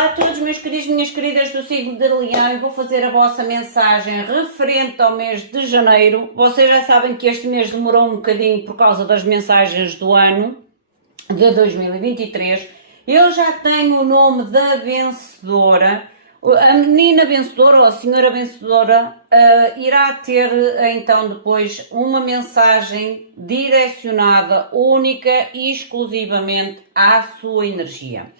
Olá a todos, meus queridos e minhas queridas do signo de Leão, e vou fazer a vossa mensagem referente ao mês de janeiro. Vocês já sabem que este mês demorou um bocadinho por causa das mensagens do ano de 2023. Eu já tenho o nome da vencedora. A menina vencedora ou a senhora vencedora irá ter então depois uma mensagem direcionada única e exclusivamente à sua energia.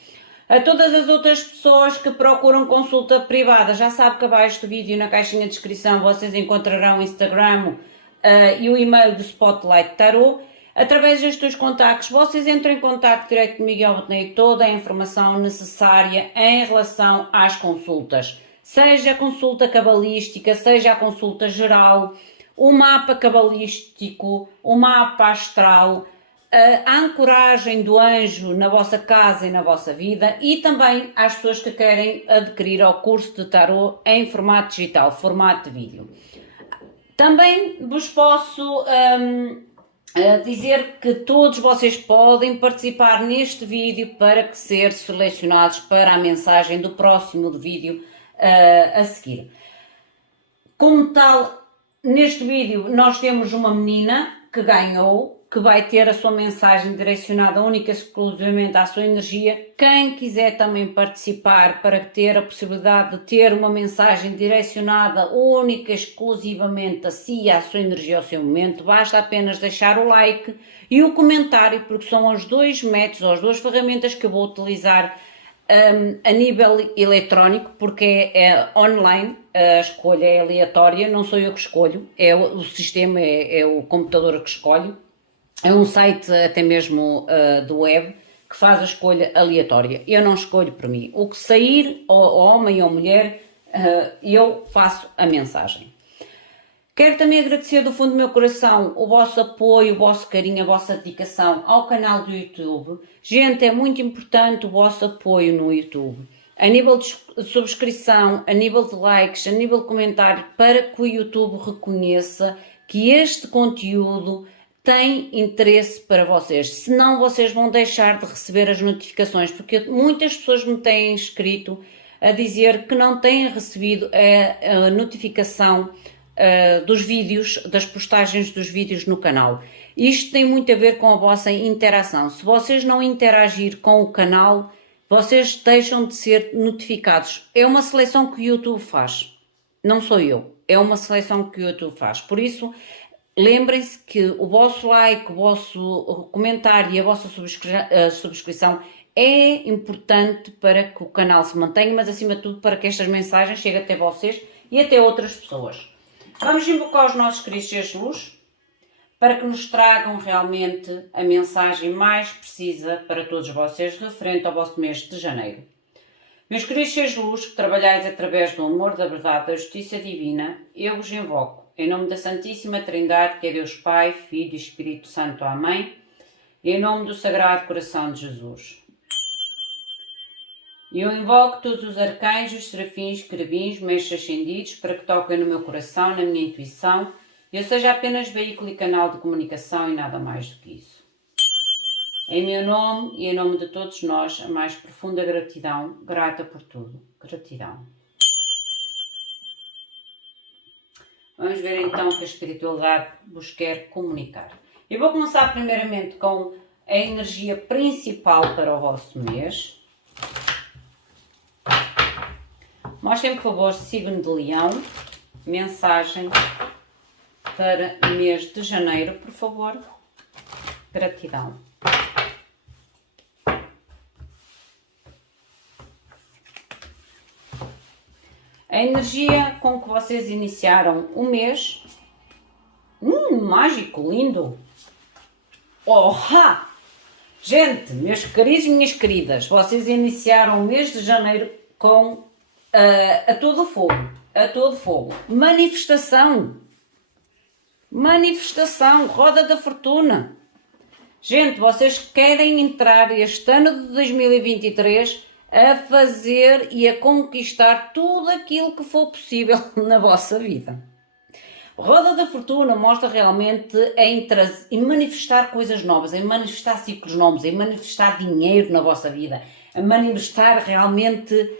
A todas as outras pessoas que procuram consulta privada, já sabe que abaixo do vídeo na caixinha de descrição vocês encontrarão o Instagram e o e-mail do Spotlight Tarot. Através destes contactos, vocês entram em contacto direto comigo e eu obtenho toda a informação necessária em relação às consultas. Seja a consulta cabalística, seja a consulta geral, o mapa cabalístico, o mapa astral, a ancoragem do anjo na vossa casa e na vossa vida, e também às pessoas que querem adquirir o curso de tarot em formato digital, formato de vídeo. Também vos posso dizer que todos vocês podem participar neste vídeo para ser selecionados para a mensagem do próximo vídeo a seguir. Como tal, neste vídeo nós temos uma menina que ganhou, que vai ter a sua mensagem direcionada única e exclusivamente à sua energia. Quem quiser também participar para ter a possibilidade de ter uma mensagem direcionada única e exclusivamente a si e à sua energia ao seu momento, basta apenas deixar o like e o comentário, porque são os dois métodos, ou as duas ferramentas que eu vou utilizar a nível eletrónico, porque é online, a escolha é aleatória, não sou eu que escolho, é o sistema, é o computador que escolhe. É um site até mesmo do web que faz a escolha aleatória. Eu não escolho por mim. O que sair, ou homem ou mulher, eu faço a mensagem. Quero também agradecer do fundo do meu coração o vosso apoio, o vosso carinho, a vossa dedicação ao canal do YouTube. Gente, é muito importante o vosso apoio no YouTube. A nível de subscrição, a nível de likes, a nível de comentário, para que o YouTube reconheça que este conteúdo tem interesse para vocês, senão vocês vão deixar de receber as notificações, porque muitas pessoas me têm escrito a dizer que não têm recebido a notificação dos vídeos, das postagens dos vídeos no canal. Isto tem muito a ver com a vossa interação. Se vocês não interagir com o canal, vocês deixam de ser notificados. É uma seleção que o YouTube faz, não sou eu, é uma seleção que o YouTube faz. Por isso, lembrem-se que o vosso like, o vosso comentário e a vossa subscrição é importante para que o canal se mantenha, mas acima de tudo para que estas mensagens cheguem até vocês e até outras pessoas. Vamos invocar os nossos queridos seres de luz para que nos tragam realmente a mensagem mais precisa para todos vocês referente ao vosso mês de janeiro. Meus queridos seres de luz, que trabalhais através do amor, da verdade, da justiça divina, eu vos invoco em nome da Santíssima Trindade, que é Deus Pai, Filho e Espírito Santo. Amém. Em nome do Sagrado Coração de Jesus. E eu invoco todos os arcanjos, serafins, querubins, mestres ascendidos, para que toquem no meu coração, na minha intuição, e eu seja apenas veículo e canal de comunicação e nada mais do que isso. Em meu nome e em nome de todos nós, a mais profunda gratidão, grata por tudo. Gratidão. Vamos ver então o que a espiritualidade vos quer comunicar. Eu vou começar primeiramente com a energia principal para o vosso mês. Mostrem, por favor, signo de Leão, mensagem para o mês de janeiro, por favor. Gratidão. A energia com que vocês iniciaram o mês, mágico, lindo. Oha! Gente, meus queridos e minhas queridas, vocês iniciaram o mês de janeiro com a todo fogo, manifestação, roda da fortuna. Gente, vocês querem entrar este ano de 2023 a fazer e a conquistar tudo aquilo que for possível na vossa vida. Roda da Fortuna mostra realmente em manifestar coisas novas, em manifestar ciclos novos, em manifestar dinheiro na vossa vida, a manifestar realmente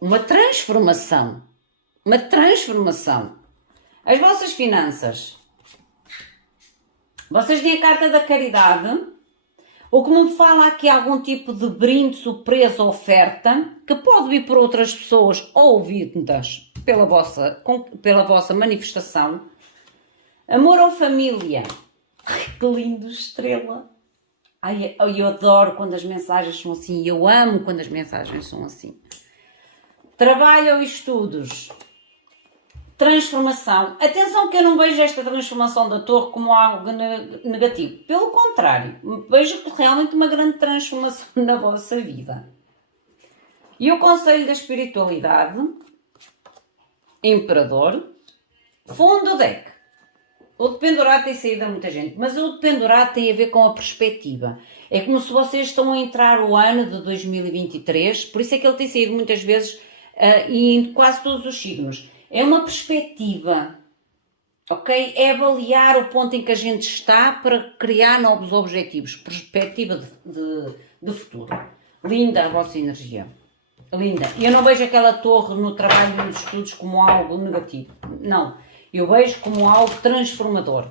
uma transformação. Uma transformação. As vossas finanças. Vocês têm a carta da caridade, o que me fala aqui algum tipo de brinde, surpresa, oferta, que pode vir por outras pessoas ou vindas pela vossa manifestação. Amor ou família. Ai, que lindo, estrela. Ai, eu adoro quando as mensagens são assim, eu amo quando as mensagens são assim. Trabalho ou estudos. Transformação. Atenção que eu não vejo esta transformação da torre como algo negativo. Pelo contrário, vejo realmente uma grande transformação na vossa vida. E o conselho da espiritualidade. Imperador. Fundo do deck. O dependurado tem saído a muita gente, mas o dependurado tem a ver com a perspectiva. É como se vocês estão a entrar o ano de 2023, por isso é que ele tem saído muitas vezes e em quase todos os signos. É uma perspectiva, ok? É avaliar o ponto em que a gente está para criar novos objetivos. Perspectiva de futuro. Linda a vossa energia. Linda. E eu não vejo aquela torre no trabalho e nos estudos como algo negativo. Não. Eu vejo como algo transformador.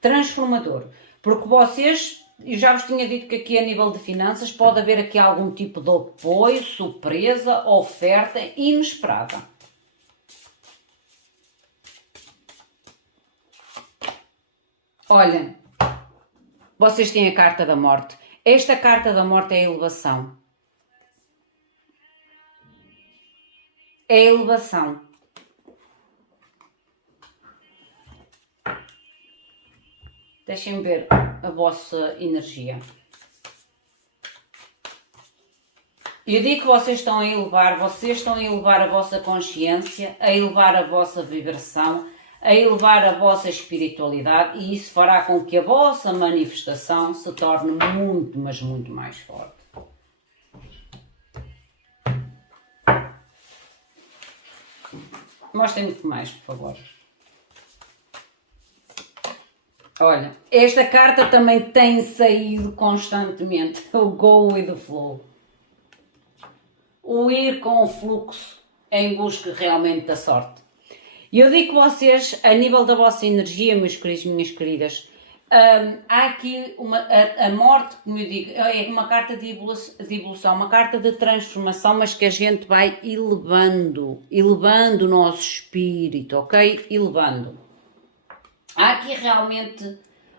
Transformador. Porque vocês, eu já vos tinha dito que aqui a nível de finanças pode haver aqui algum tipo de apoio, surpresa, oferta inesperada. Olhem, vocês têm a carta da morte. Esta carta da morte é a elevação. É a elevação. Deixem ver a vossa energia. Eu digo que vocês estão a elevar a vossa consciência, a elevar a vossa vibração, a elevar a vossa espiritualidade e isso fará com que a vossa manifestação se torne muito, mas muito mais forte. Mostrem-me mais, por favor. Olha, esta carta também tem saído constantemente, o Go with the Flow. O ir com o fluxo em busca realmente da sorte. E eu digo que vocês, a nível da vossa energia, meus queridos e minhas queridas, há aqui a morte, como eu digo, é uma carta de evolução, uma carta de transformação, mas que a gente vai elevando o nosso espírito, ok? Elevando. Há aqui realmente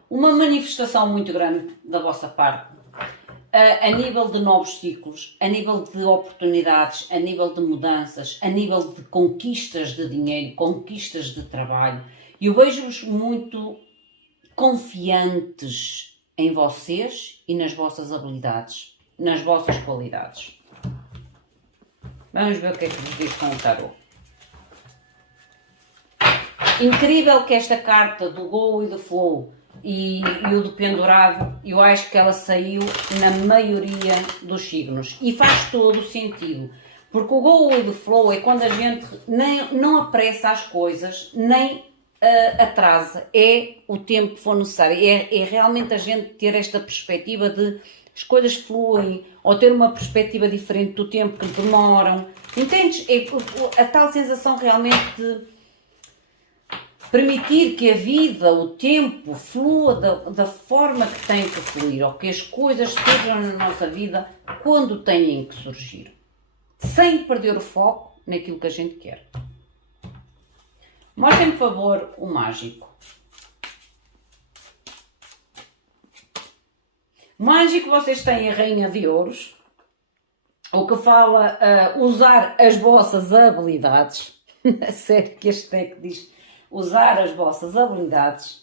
uma manifestação muito grande da vossa parte, a nível de novos ciclos, a nível de oportunidades, a nível de mudanças, a nível de conquistas de dinheiro, conquistas de trabalho. E eu vejo-vos muito confiantes em vocês e nas vossas habilidades, nas vossas qualidades. Vamos ver o que é que vos diz com o tarot. Incrível que esta carta do Go e do Flow e o do pendurado, eu acho que ela saiu na maioria dos signos e faz todo o sentido, porque o Go e do Flow é quando a gente não apressa as coisas, nem atrasa, é o tempo que for necessário, é realmente a gente ter esta perspectiva de as coisas fluem, ou ter uma perspectiva diferente do tempo que demoram, entendes? É a tal sensação realmente de permitir que a vida, o tempo, flua da forma que tem que fluir, ou que as coisas surjam na nossa vida quando têm que surgir, sem perder o foco naquilo que a gente quer. Mostrem, por favor, o mágico. O mágico, vocês têm a Rainha de Ouros, o que fala usar as vossas habilidades. A sério que este deck diz usar as vossas habilidades.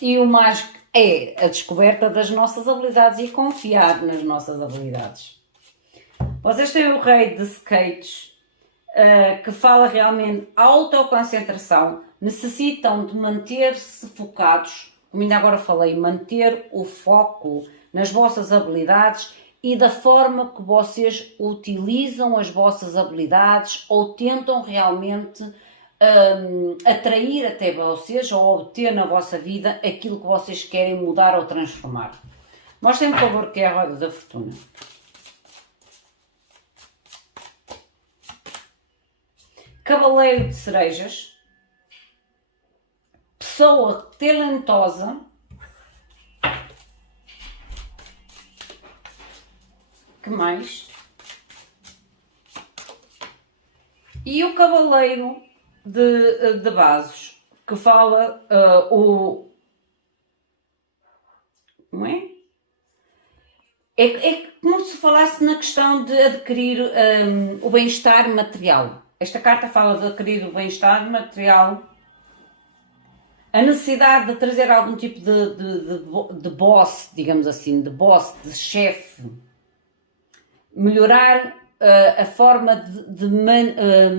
E o mágico é a descoberta das nossas habilidades e confiar nas nossas habilidades. Vocês têm o Rei de Skates, que fala realmente autoconcentração, necessitam de manter-se focados, como ainda agora falei, manter o foco nas vossas habilidades e da forma que vocês utilizam as vossas habilidades ou tentam realmente atrair até vocês ou obter na vossa vida aquilo que vocês querem mudar ou transformar. Mostrem-me, por favor, que é a roda da fortuna. Cavaleiro de cerejas. Pessoa talentosa. Que mais? E o cavaleiro de vasos, que fala como é? É como se falasse na questão de adquirir o bem-estar material. Esta carta fala de adquirir o bem-estar material, a necessidade de trazer algum tipo de boss, digamos assim, de boss, de chefe, melhorar a forma de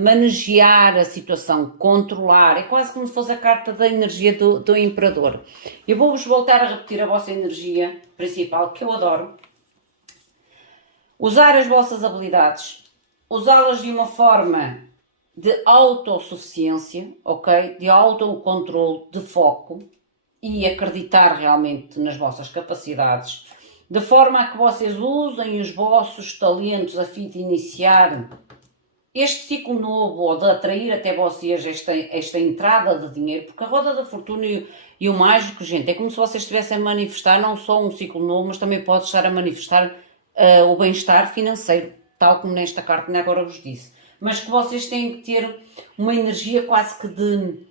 manejar a situação, controlar. É quase como se fosse a carta da energia do Imperador. Eu vou-vos voltar a repetir a vossa energia principal, que eu adoro. Usar as vossas habilidades, usá-las de uma forma de autossuficiência, ok? De autocontrole, de foco e acreditar realmente nas vossas capacidades, de forma a que vocês usem os vossos talentos a fim de iniciar este ciclo novo ou de atrair até vocês esta entrada de dinheiro, porque a roda da fortuna e o mágico, gente, é como se vocês estivessem a manifestar não só um ciclo novo, mas também pode estar a manifestar o bem-estar financeiro, tal como nesta carta ainda agora vos disse. Mas que vocês têm que ter uma energia quase que de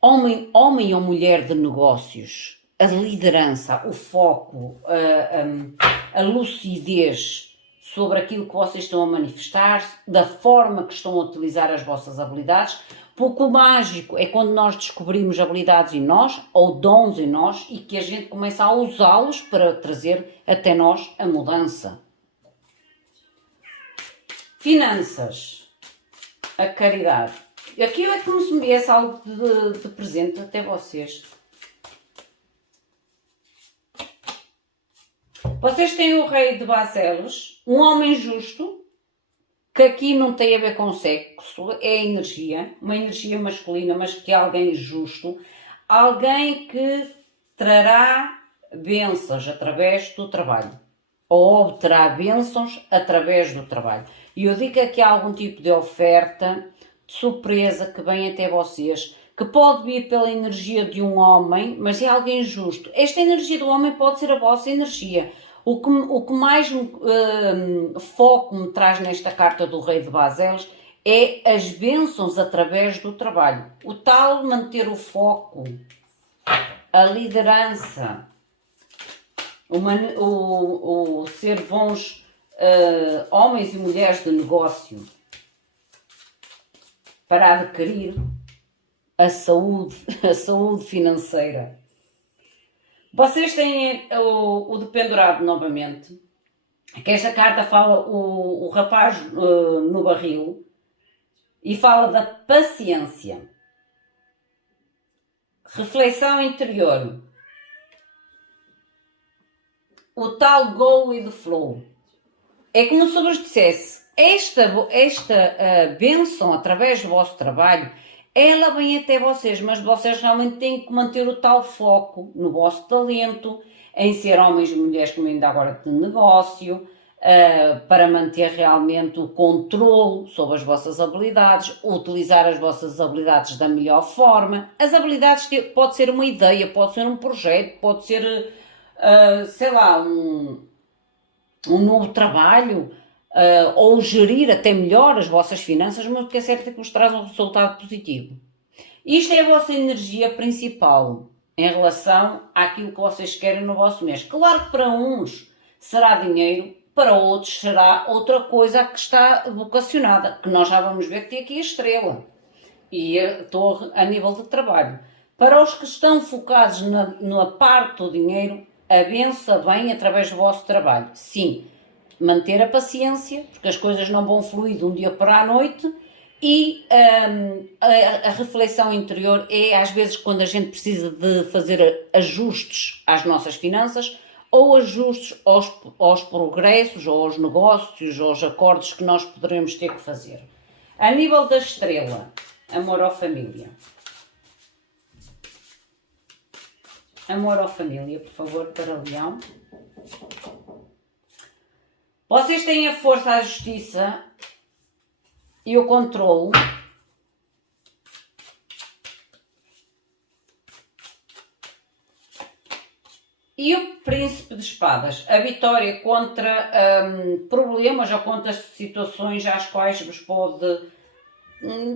homem ou mulher de negócios, a liderança, o foco, a lucidez sobre aquilo que vocês estão a manifestar, da forma que estão a utilizar as vossas habilidades, porque o mágico é quando nós descobrimos habilidades em nós, ou dons em nós, e que a gente começa a usá-los para trazer até nós a mudança. Finanças, a caridade. Aqui é como se me viesse algo de presente até vocês. Vocês têm o rei de Bacelos, um homem justo, que aqui não tem a ver com sexo, é energia, uma energia masculina, mas que é alguém justo, alguém que trará bênçãos através do trabalho, ou obterá bênçãos através do trabalho. E eu digo que aqui há algum tipo de oferta, de surpresa que vem até vocês, que pode vir pela energia de um homem, mas é alguém justo. Esta energia do homem pode ser a vossa energia. O que mais foco me traz nesta carta do Rei de Bacelos é as bênçãos através do trabalho. O tal manter o foco, a liderança, o ser bons homens e mulheres de negócio para adquirir a saúde financeira. Vocês têm o dependurado novamente, que esta carta fala o rapaz no barril e fala da paciência, reflexão interior, o tal go with the flow. É como se eu vos dissesse, esta bênção através do vosso trabalho, ela vem até vocês, mas vocês realmente têm que manter o tal foco no vosso talento, em ser homens e mulheres, como ainda agora, de negócio, para manter realmente o controle sobre as vossas habilidades, utilizar as vossas habilidades da melhor forma. As habilidades pode ser uma ideia, pode ser um projeto, pode ser, sei lá, um novo trabalho, ou gerir até melhor as vossas finanças, mas o que é certo é que vos traz um resultado positivo. Isto é a vossa energia principal em relação àquilo que vocês querem no vosso mês. Claro que para uns será dinheiro, para outros será outra coisa a que está vocacionada, que nós já vamos ver que tem aqui a estrela e a torre a nível de trabalho. Para os que estão focados na parte do dinheiro, a benção vem através do vosso trabalho. Sim, manter a paciência, porque as coisas não vão fluir de um dia para a noite, e a reflexão interior é às vezes quando a gente precisa de fazer ajustes às nossas finanças, ou ajustes aos progressos, ou aos negócios, ou aos acordos que nós poderemos ter que fazer. A nível da estrela, Amor ou família. Amor ou família, por favor, para Leão. Vocês têm a força, a justiça e o controle. E o príncipe de espadas, a vitória contra problemas ou contra situações às quais vos pode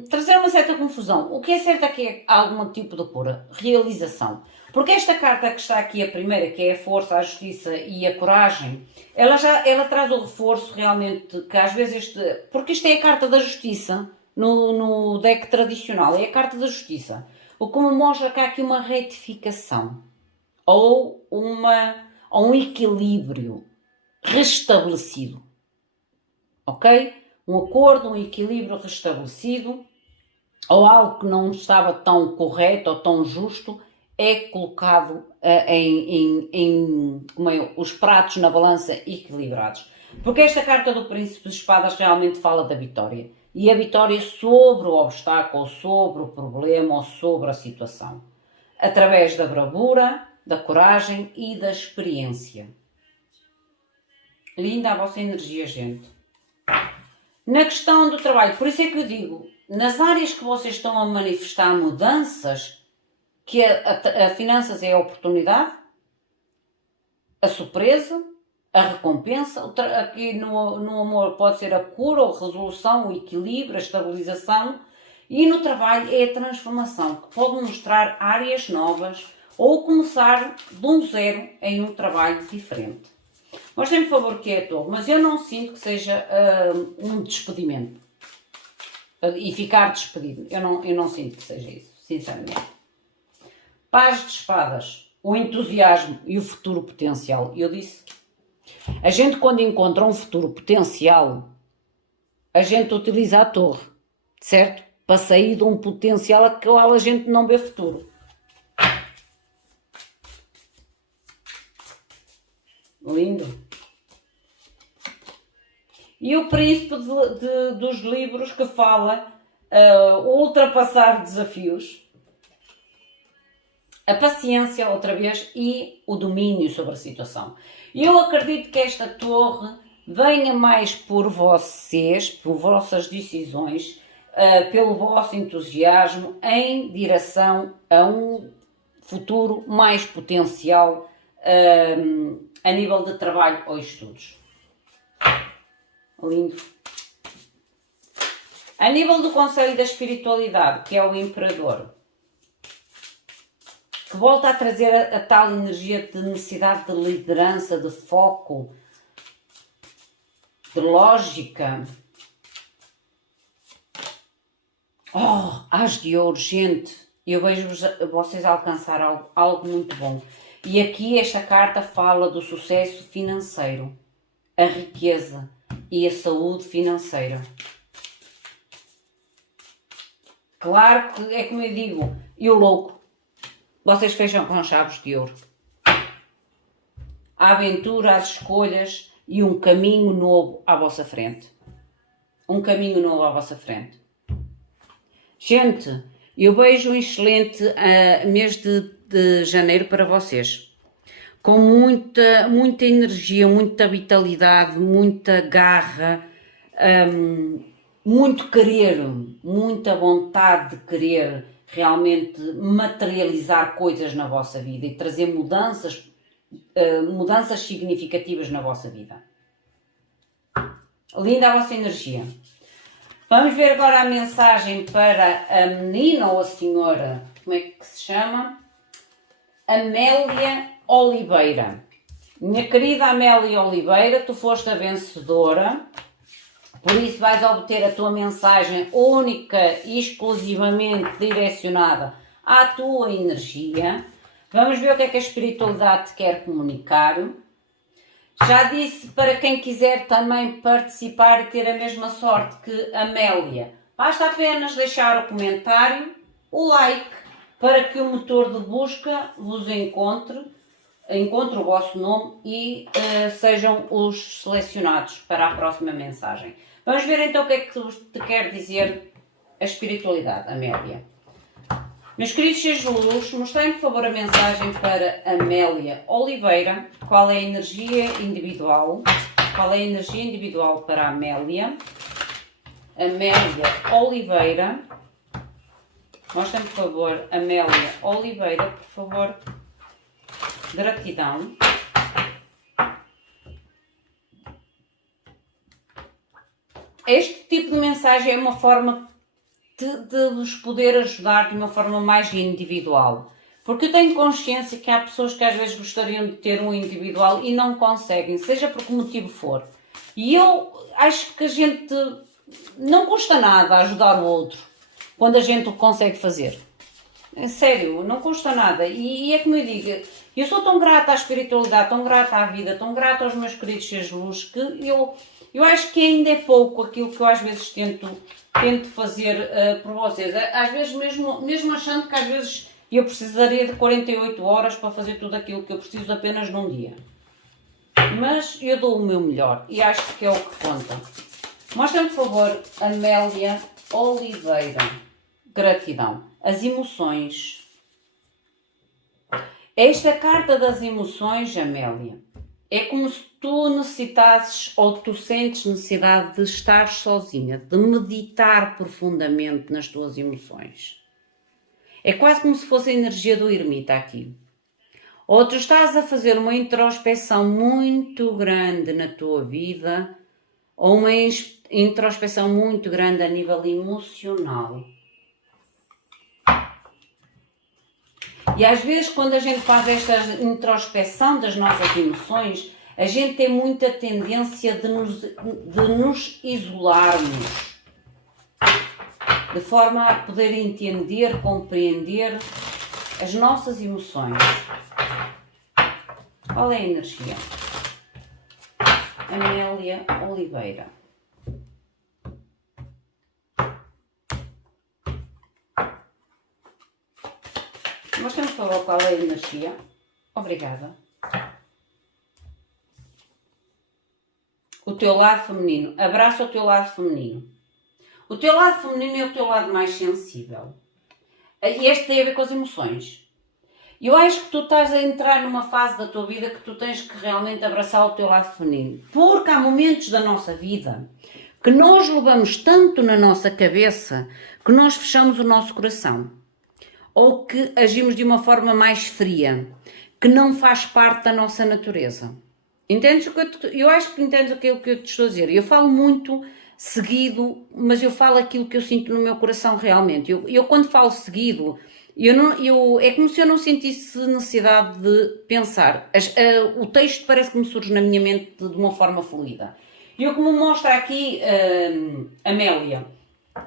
trazer uma certa confusão. O que é certo é que há algum tipo de cura, realização. Porque esta carta que está aqui, a primeira, que é a força, a justiça e a coragem, ela traz o reforço realmente, que às vezes porque isto é a carta da justiça, no deck tradicional, é a carta da justiça. O que me mostra que há aqui uma retificação, ou um equilíbrio restabelecido. Ok? Um acordo, um equilíbrio restabelecido, ou algo que não estava tão correto ou tão justo, é colocado os pratos na balança equilibrados. Porque esta carta do Príncipe de Espadas realmente fala da vitória. E a vitória sobre o obstáculo, sobre o problema ou sobre a situação. Através da bravura, da coragem e da experiência. Linda a vossa energia, gente. Na questão do trabalho, por isso é que eu digo, nas áreas que vocês estão a manifestar mudanças, que a finanças é a oportunidade, a surpresa, a recompensa, aqui no amor pode ser a cura, a resolução, o equilíbrio, a estabilização, e no trabalho é a transformação, que pode mostrar áreas novas ou começar de um zero em um trabalho diferente. Mostrem-me, por favor, que é a torre, mas eu não sinto que seja um despedimento. E ficar despedido. Eu não sinto que seja isso, sinceramente. Paz de espadas, o entusiasmo e o futuro potencial. Eu disse, a gente quando encontra um futuro potencial, a gente utiliza a torre, certo? Para sair de um potencial a qual a gente não vê futuro. Lindo. E o príncipe dos livros que fala ultrapassar desafios, a paciência outra vez e o domínio sobre a situação. E eu acredito que esta torre venha mais por vocês, por vossas decisões, pelo vosso entusiasmo em direção a um futuro mais potencial a nível de trabalho ou estudos. Lindo. A nível do conselho da espiritualidade, que é o imperador, que volta a trazer a tal energia de necessidade de liderança, de foco, de lógica. Oh, as de ouro, gente, eu vejo vocês alcançar algo muito bom. E aqui esta carta fala do sucesso financeiro, a riqueza e a saúde financeira. Claro que é como eu digo, e o louco, vocês fecham com chaves de ouro. A aventura, as escolhas e um caminho novo à vossa frente. Um caminho novo à vossa frente. Gente, eu vejo um excelente mês de janeiro para vocês. Com muita energia, muita vitalidade, muita garra, muito querer, muita vontade de querer realmente materializar coisas na vossa vida e trazer mudanças significativas na vossa vida. Linda a vossa energia. Vamos ver agora a mensagem para a menina ou a senhora, como é que se chama? Amélia Oliveira. Minha querida Amélia Oliveira, tu foste a vencedora, por isso vais obter a tua mensagem única e exclusivamente direcionada à tua energia. Vamos ver o que é que a espiritualidade te quer comunicar. Já disse para quem quiser também participar e ter a mesma sorte que a Amélia. Basta apenas deixar o comentário, o like, para que o motor de busca vos encontre o vosso nome e sejam os selecionados para a próxima mensagem. Vamos ver então o que é que te quer dizer a espiritualidade, Amélia. Meus queridos seres de luz, mostrem por favor a mensagem para Amélia Oliveira. Qual é a energia individual? Qual é a energia individual para a Amélia? Amélia Oliveira. Mostrem por favor, Amélia Oliveira, por favor. Gratidão. Este tipo de mensagem é uma forma de vos poder ajudar de uma forma mais individual. Porque eu tenho consciência que há pessoas que às vezes gostariam de ter um individual e não conseguem, seja por que motivo for. E eu acho que a gente não custa nada ajudar o outro quando a gente o consegue fazer. É sério, não custa nada. E é como eu digo, eu sou tão grata à espiritualidade, tão grata à vida, tão grata aos meus queridos seres de luz, que eu acho que ainda é pouco aquilo que eu às vezes tento fazer por vocês. Às vezes, mesmo achando que às vezes eu precisaria de 48 horas para fazer tudo aquilo que eu preciso apenas num dia. Mas eu dou o meu melhor e acho que é o que conta. Mostrem, por favor, Amélia Oliveira. Gratidão. As emoções. Esta carta das emoções, Amélia, é como se tu necessitasses ou tu sentes necessidade de estar sozinha, de meditar profundamente nas tuas emoções. É quase como se fosse a energia do ermita aqui. Ou tu estás a fazer uma introspeção muito grande na tua vida, ou uma introspeção muito grande a nível emocional. E às vezes quando a gente faz esta introspeção das nossas emoções, a gente tem muita tendência de nos isolarmos, de forma a poder entender, compreender as nossas emoções. Qual é a energia? Amélia Oliveira. Mostra-me, por favor, qual é a energia. Obrigada. O teu lado feminino. Abraça o teu lado feminino. O teu lado feminino é o teu lado mais sensível. E este tem a ver com as emoções. Eu acho que tu estás a entrar numa fase da tua vida que tu tens que realmente abraçar o teu lado feminino. Porque há momentos da nossa vida que nós levamos tanto na nossa cabeça que nós fechamos o nosso coração. Ou que agimos de uma forma mais fria, que não faz parte da nossa natureza. Entendes o que eu acho que entendes aquilo que eu te estou a dizer. Eu falo muito seguido, mas eu falo aquilo que eu sinto no meu coração realmente. Eu quando falo seguido, é como se eu não sentisse necessidade de pensar. O texto parece que me surge na minha mente de uma forma fluida. E como mostra aqui Amélia,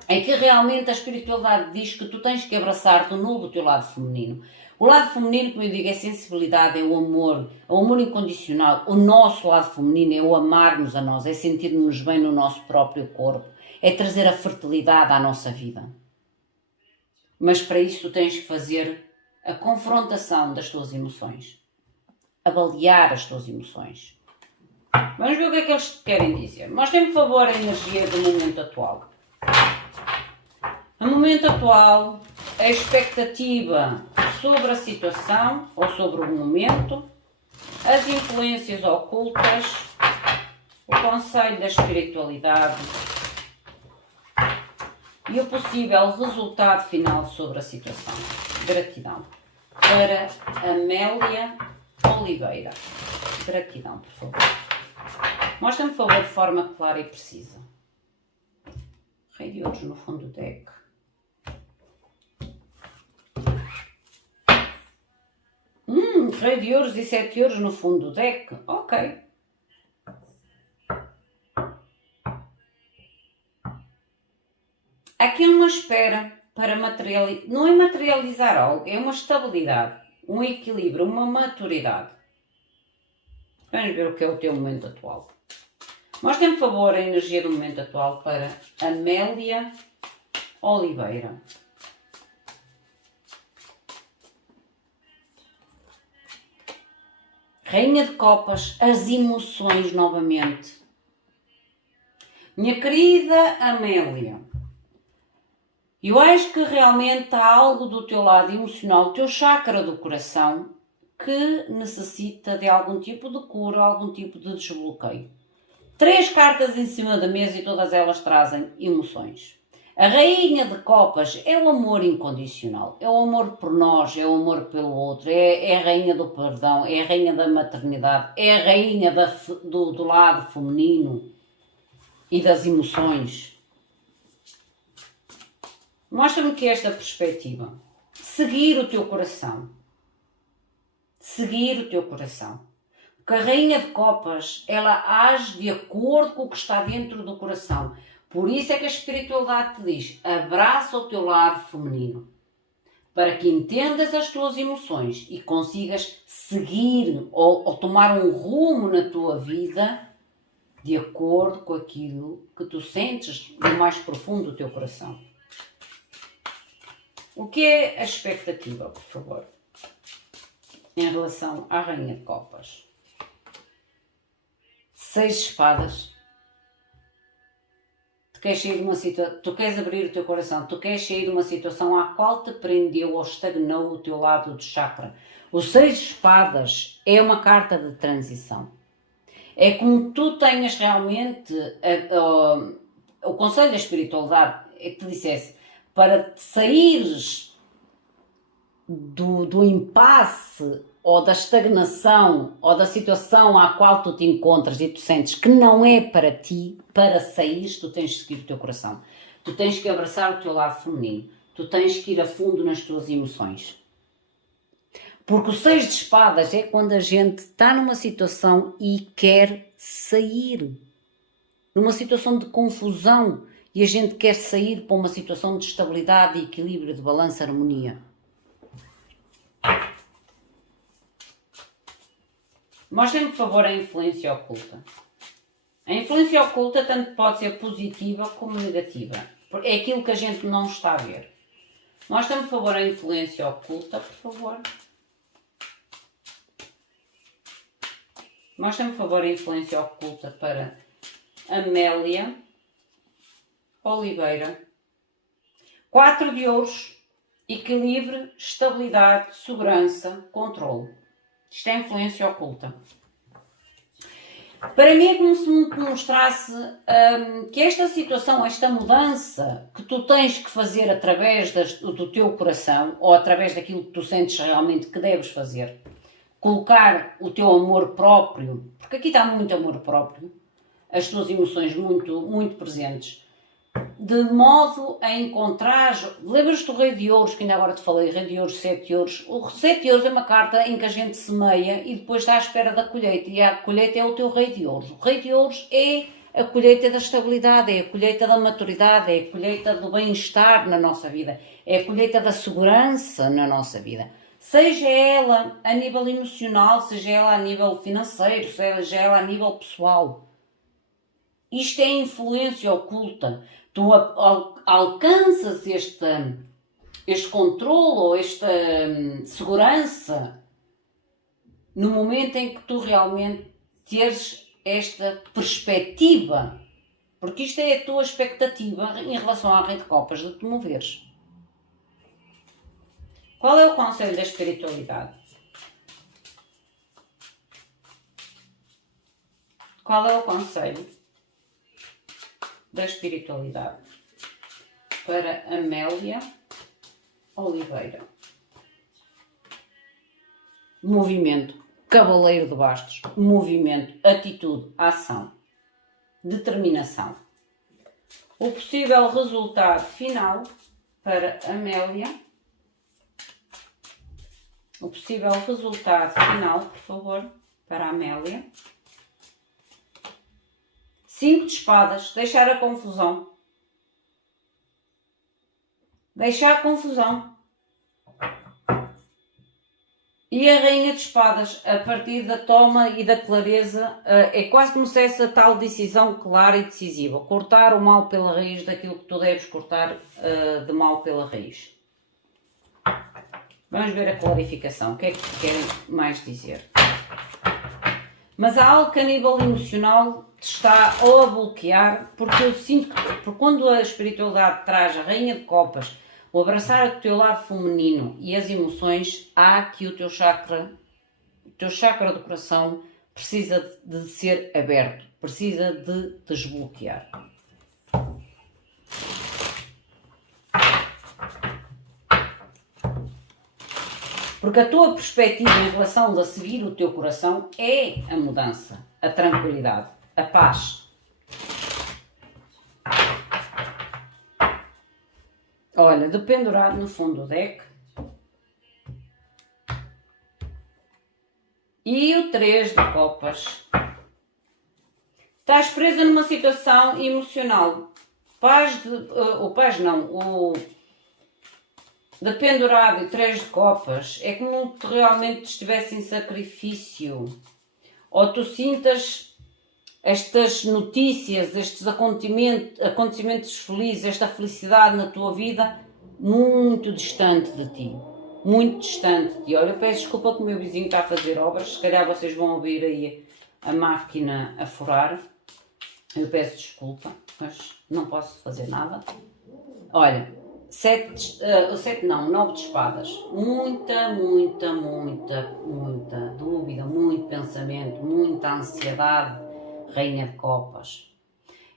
é que realmente a espiritualidade diz que tu tens que abraçar de novo o teu lado feminino. O lado feminino, como eu digo, é sensibilidade, é o amor incondicional. O nosso lado feminino é o amar-nos a nós, é sentir-nos bem no nosso próprio corpo, é trazer a fertilidade à nossa vida. Mas para isso tu tens que fazer a confrontação das tuas emoções, avaliar as tuas emoções. Vamos ver o que é que eles te querem dizer. Mostrem-me, por favor, a energia do momento atual. No momento atual, a expectativa sobre a situação ou sobre o momento, as influências ocultas, o conselho da espiritualidade e o possível resultado final sobre a situação. Gratidão. Para Amélia Oliveira. Gratidão, por favor. Mostra-me, por favor, de forma clara e precisa. Rei de ouros no fundo do deck. Rei de ouros e 7 ouros no fundo do deck. Ok. Aqui é uma espera para materializar. Não é materializar algo, é uma estabilidade, um equilíbrio, uma maturidade. Vamos ver o que é o teu momento atual. Mostrem, por favor, a energia do momento atual para Amélia Oliveira. Rainha de Copas, as emoções novamente. Minha querida Amélia, Eu acho que realmente há algo do teu lado emocional, do teu chakra do coração, que necessita de algum tipo de cura, algum tipo de desbloqueio. 3 cartas em cima da mesa e todas elas trazem emoções. A rainha de copas é o amor incondicional, é o amor por nós, é o amor pelo outro, é a rainha do perdão, é a rainha da maternidade, é a rainha do lado feminino e das emoções. Mostra-me que esta perspectiva, seguir o teu coração, seguir o teu coração. Porque a rainha de copas, ela age de acordo com o que está dentro do coração. Por isso é que a espiritualidade te diz, abraça o teu lado feminino. Para que entendas as tuas emoções e consigas seguir ou tomar um rumo na tua vida de acordo com aquilo que tu sentes no mais profundo do teu coração. O que é a expectativa, por favor, em relação à rainha de copas? 6 de espadas. Tu queres sair de uma situação, tu queres abrir o teu coração, tu queres sair de uma situação à qual te prendeu ou estagnou o teu lado do chakra. O 6 de espadas é uma carta de transição. É como tu tenhas realmente o conselho da espiritualidade é que te dissesse para te saíres do impasse ou da estagnação ou da situação à qual tu te encontras e tu sentes que não é para ti, para sair, tu tens de seguir o teu coração. Tu tens que abraçar o teu lado feminino. Tu tens que ir a fundo nas tuas emoções. Porque o 6 de espadas é quando a gente está numa situação e quer sair. Numa situação de confusão e a gente quer sair para uma situação de estabilidade, equilíbrio, de balanço, harmonia. Mostrem-me, por favor, a influência oculta. A influência oculta tanto pode ser positiva como negativa. É aquilo que a gente não está a ver. Mostra-me, por favor, a influência oculta, por favor. Mostra-me, por favor, a influência oculta para Amélia Oliveira. 4 de ouros, equilíbrio, estabilidade, segurança, controle. Isto é influência oculta. Para mim é como se me mostrasse que esta situação, esta mudança que tu tens que fazer através do teu coração ou através daquilo que tu sentes realmente que deves fazer, colocar o teu amor próprio, porque aqui está muito amor próprio, as tuas emoções muito, muito presentes, de modo a encontrar. Lembras-te do Rei de Ouros, que ainda agora te falei, Rei de Ouros, 7 de Ouros. O 7 de Ouros é uma carta em que a gente semeia e depois está à espera da colheita, e a colheita é o teu Rei de Ouros. O Rei de Ouros é a colheita da estabilidade, é a colheita da maturidade, é a colheita do bem-estar na nossa vida, é a colheita da segurança na nossa vida. Seja ela a nível emocional, seja ela a nível financeiro, seja ela a nível pessoal. Isto é influência oculta. Tu alcanças este controle ou esta segurança no momento em que tu realmente teres esta perspectiva. Porque isto é a tua expectativa em relação à Rei de Copas, de te moveres. Qual é o conselho da espiritualidade? Qual é o conselho da espiritualidade para Amélia Oliveira? Movimento, cavaleiro de bastos, movimento, atitude, ação, determinação. O possível resultado final para Amélia. O possível resultado final, por favor, para a Amélia. 5 de espadas, deixar a confusão. Deixar a confusão. E a rainha de espadas, a partir da toma e da clareza, é quase como se essa tal decisão clara e decisiva. Cortar o mal pela raiz daquilo que tu deves cortar de mal pela raiz. Vamos ver a clarificação. O que é que querem mais dizer? Mas há algo que a nível emocional te está ou a bloquear, porque eu sinto que quando a espiritualidade traz a Rainha de Copas, o abraçar o teu lado feminino e as emoções, há aqui o teu chakra do coração precisa de ser aberto, precisa de desbloquear. Porque a tua perspectiva em relação a seguir o teu coração é a mudança, a tranquilidade, a paz. Olha, dependurado no fundo do deck. E o 3 de copas. Estás presa numa situação emocional. O dependurado e 3 de copas é como se realmente estivesse em sacrifício. Ou tu sintas estas notícias, estes acontecimentos felizes, esta felicidade na tua vida muito distante de ti. Muito distante de ti. Olha, eu peço desculpa que o meu vizinho está a fazer obras. Se calhar vocês vão ouvir aí a máquina a furar. Eu peço desculpa, mas não posso fazer nada. Olha, 9 de espadas. Muita dúvida, muito pensamento, muita ansiedade, Rainha de Copas.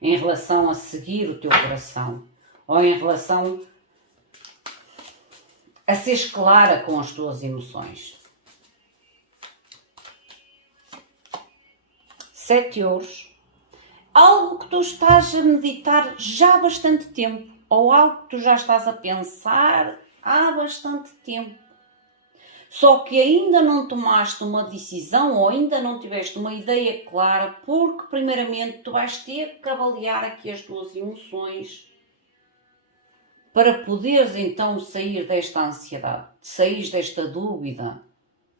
Em relação a seguir o teu coração. Ou em relação a seres clara com as tuas emoções. 7 de ouros. Algo que tu estás a meditar já há bastante tempo, ou algo que tu já estás a pensar há bastante tempo. Só que ainda não tomaste uma decisão ou ainda não tiveste uma ideia clara, porque primeiramente tu vais ter que avaliar aqui as tuas emoções para poderes então sair desta ansiedade, sair desta dúvida,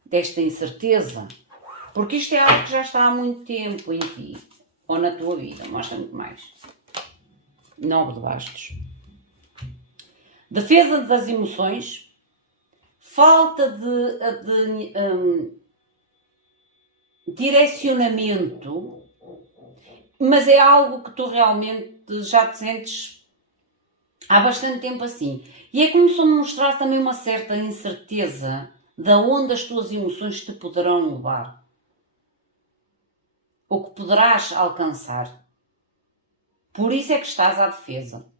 desta incerteza. Porque isto é algo que já está há muito tempo em ti. Ou na tua vida, mostra muito mais. 9 de bastos. Defesa das emoções, falta de direcionamento, mas é algo que tu realmente já te sentes há bastante tempo assim. E é como se me mostrasse também uma certa incerteza de onde as tuas emoções te poderão levar. O que poderás alcançar. Por isso é que estás à defesa.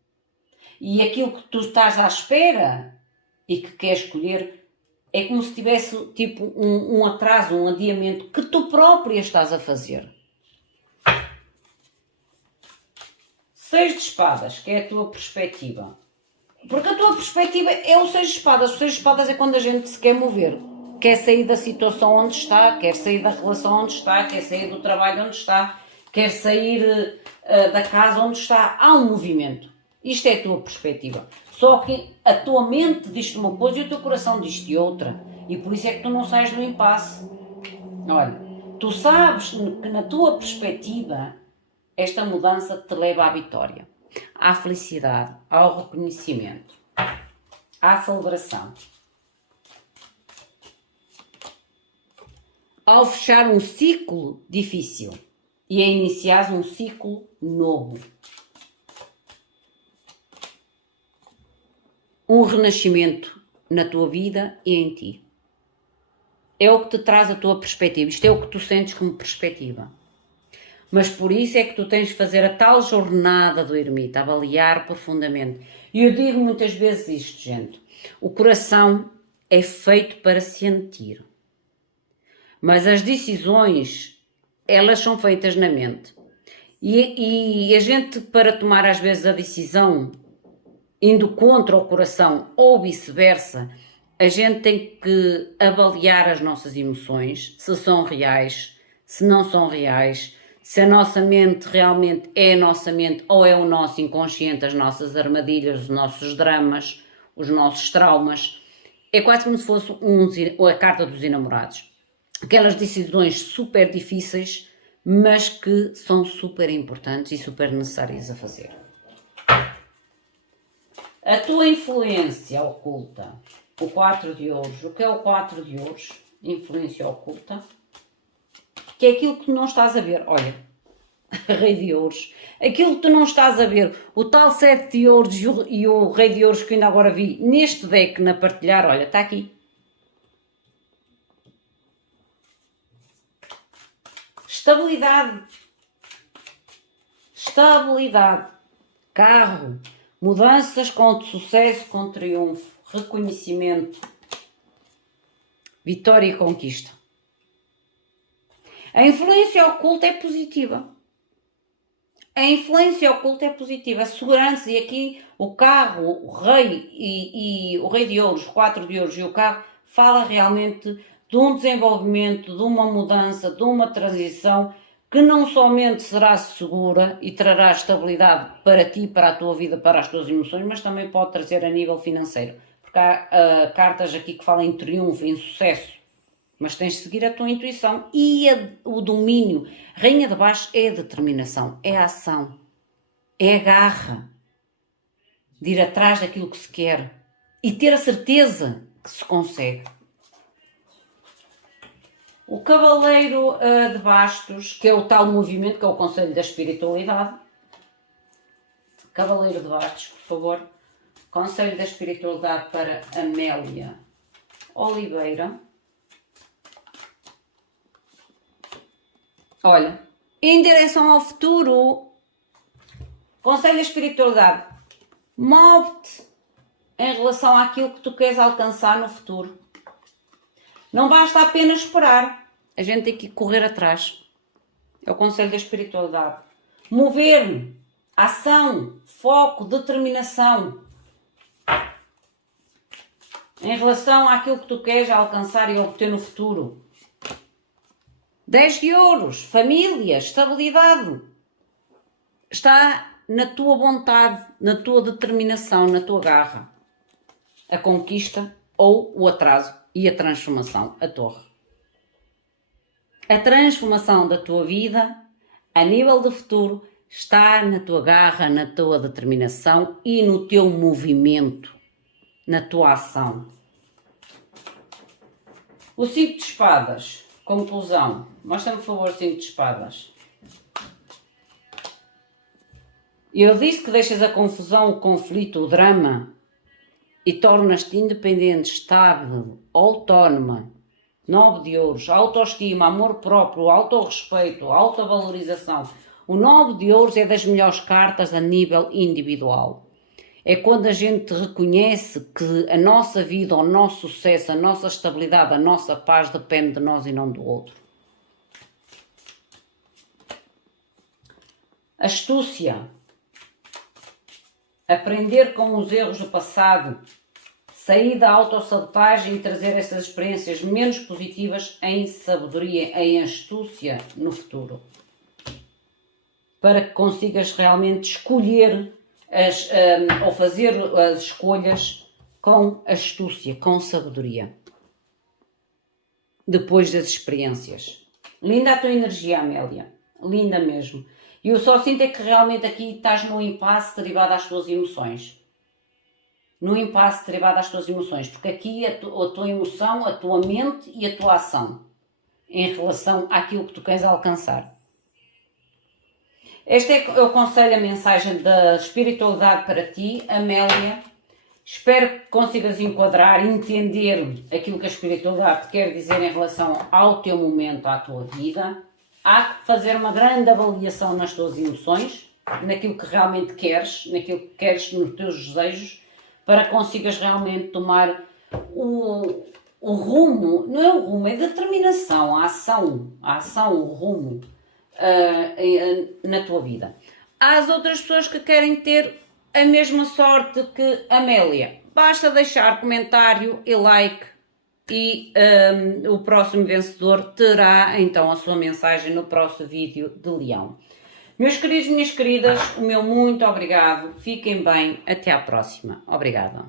E aquilo que tu estás à espera e que queres escolher é como se tivesse tipo um atraso, um adiamento que tu própria estás a fazer. 6 de espadas, que é a tua perspectiva. Porque a tua perspectiva é o 6 de espadas. O 6 de espadas é quando a gente se quer mover. Quer sair da situação onde está, quer sair da relação onde está, quer sair do trabalho onde está, quer sair da casa onde está. Há um movimento. Isto é a tua perspectiva. Só que a tua mente diz-te uma coisa e o teu coração diz-te outra. E por isso é que tu não sais do impasse. Olha, tu sabes que na tua perspectiva esta mudança te leva à vitória, à felicidade, ao reconhecimento, à celebração. Ao fechar um ciclo difícil e a iniciar um ciclo novo. Um renascimento na tua vida e em ti. É o que te traz a tua perspectiva. Isto é o que tu sentes como perspectiva. Mas por isso é que tu tens de fazer a tal jornada do ermita, avaliar profundamente. E eu digo muitas vezes isto, gente. O coração é feito para sentir. Mas as decisões, elas são feitas na mente. E a gente, para tomar às vezes a decisão, indo contra o coração ou vice-versa, a gente tem que avaliar as nossas emoções, se são reais, se não são reais, se a nossa mente realmente é a nossa mente ou é o nosso inconsciente, as nossas armadilhas, os nossos dramas, os nossos traumas. É quase como se fosse a carta dos enamorados. Aquelas decisões super difíceis, mas que são super importantes e super necessárias a fazer. A tua influência oculta. O 4 de ouros. O que é o 4 de ouros? Influência oculta. que é aquilo que não estás a ver. Olha, Rei de Ouros. Aquilo que tu não estás a ver, o tal 7 de Ouros e o Rei de Ouros que ainda agora vi neste deck na partilhar, olha, está aqui. Estabilidade. Estabilidade. Carro. Mudanças com sucesso, com triunfo. Reconhecimento. Vitória e conquista. A influência oculta é positiva. A influência oculta é positiva. A segurança, e aqui o carro, o rei e o rei de ouros, 4 de ouros e o carro, fala realmente de um desenvolvimento, de uma mudança, de uma transição que não somente será segura e trará estabilidade para ti, para a tua vida, para as tuas emoções, mas também pode trazer a nível financeiro. Porque há cartas aqui que falam em triunfo, em sucesso. Mas tens de seguir a tua intuição e o domínio. Rainha de Baixo é a determinação, é a ação, é a garra de ir atrás daquilo que se quer e ter a certeza que se consegue. O Cavaleiro de Bastos, que é o tal movimento, que é o Conselho da Espiritualidade. Cavaleiro de Bastos, por favor. Conselho da Espiritualidade para Amélia Oliveira. Olha, em direção ao futuro, Conselho da Espiritualidade, move-te em relação àquilo que tu queres alcançar no futuro. Não basta apenas esperar, a gente tem que correr atrás. É o Conselho da Espiritualidade. Mover-me, ação, foco, determinação. Em relação àquilo que tu queres alcançar e obter no futuro. 10 de ouros, família, estabilidade. Está na tua vontade, na tua determinação, na tua garra. A conquista ou o atraso e a transformação, a torre. A transformação da tua vida, a nível de futuro, está na tua garra, na tua determinação e no teu movimento, na tua ação. O 5 de espadas. Conclusão. Mostra-me, por favor, 5 de espadas. Eu disse que deixas a confusão, o conflito, o drama e tornas-te independente, estável, autónoma. 9 de ouros. Autoestima, amor próprio, autorrespeito, autovalorização. O 9 de ouros é das melhores cartas a nível individual. É quando a gente reconhece que a nossa vida, o nosso sucesso, a nossa estabilidade, a nossa paz depende de nós e não do outro. Astúcia. Aprender com os erros do passado. Sair da autossabotagem e trazer essas experiências menos positivas em sabedoria, em astúcia no futuro. Para que consigas realmente escolher ou fazer as escolhas com astúcia, com sabedoria. Depois das experiências. Linda a tua energia, Amélia. Linda mesmo. E eu só sinto é que realmente aqui estás num impasse derivado às tuas emoções. Num impasse derivado às tuas emoções. Porque aqui a tua emoção, a tua mente e a tua ação. Em relação àquilo que tu queres alcançar. Este é o conselho, a mensagem da espiritualidade para ti, Amélia. Espero que consigas enquadrar, entender aquilo que a espiritualidade quer dizer em relação ao teu momento, à tua vida. Há que fazer uma grande avaliação nas tuas emoções, naquilo que realmente queres, naquilo que queres, nos teus desejos, para que consigas realmente tomar o rumo, não é o rumo, é a determinação, a ação, o rumo. Na tua vida. Há as outras pessoas que querem ter a mesma sorte que a Amélia. Basta deixar comentário e like e o próximo vencedor terá então a sua mensagem no próximo vídeo de Leão. Meus queridos e minhas queridas, o meu muito obrigado. Fiquem bem. Até à próxima. Obrigada.